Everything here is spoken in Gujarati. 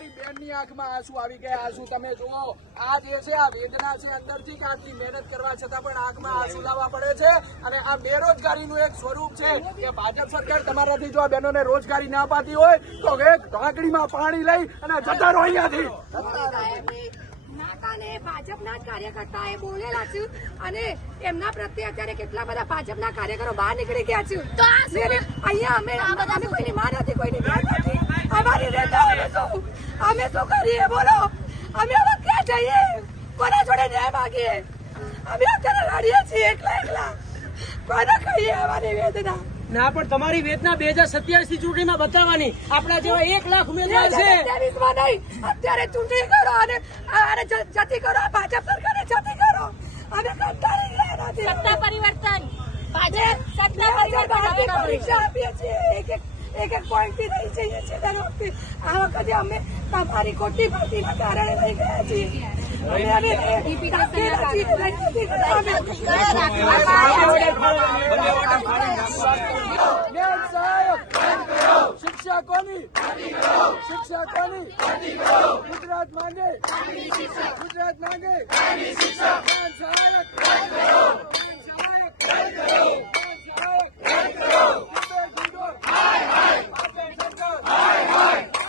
મારી બેનની આંખમાં આંસુ આવી ગયા. આંસુ તમે જુઓ, આ જે છે આ વેદના છે અંદરથી કે આટલી મહેનત કરવા છતાં પણ આંખમાં આંસુ લાવવા પડે છે. અને આ બેરોજગારીનું એક સ્વરૂપ છે કે ભાજપ સરકાર તમારાથી જો આ બહેનોને રોજગારી ના પાતી હોય તો એક ઢાંકણીમાં પાણી લઈ અને જતા રહો અહીંયાથી. ભાજપના જ કાર્યકર્તા એ બોલેલા છે અને એમના પ્રત્યે અત્યારે કેટલા બધા ભાજપના કાર્યકરો બહાર નીકળી ગયા છે. તો અહીંયા અમે કોઈની માં નથી, કોઈની બેન નથી. અમારી અમે શું કરીએ બોલો? અમે હવે ક્યાં જઈએ? કોના જોડે ન્યાય માગીએ? અમે અત્યારે લડીએ છીએ એકલા. કોને કહીએ અમારી વેદના? ના, પણ તમારી વેદના 2027 ની ચૂંટણીમાં બતાવવાની. આપણા જેવા 1 લાખ ઉમેદવાર છે. અત્યારે ચૂંટણી કરો અને જતી કરો, ભાજપ સરકારને જતી કરો. અમે કંટાળી ગયા નથી. સત્તા પરિવર્તન પરીક્ષા આપીએ છીએ, એક પોઈન્ટ થી રહી જઈએ છીએ દર વખતે. આ વખતે અમે તમારી ખોટી ભરતીના કારણે રહી ગયા છીએ. શિક્ષા કોની? ગુજરાત માંગે. સહાયક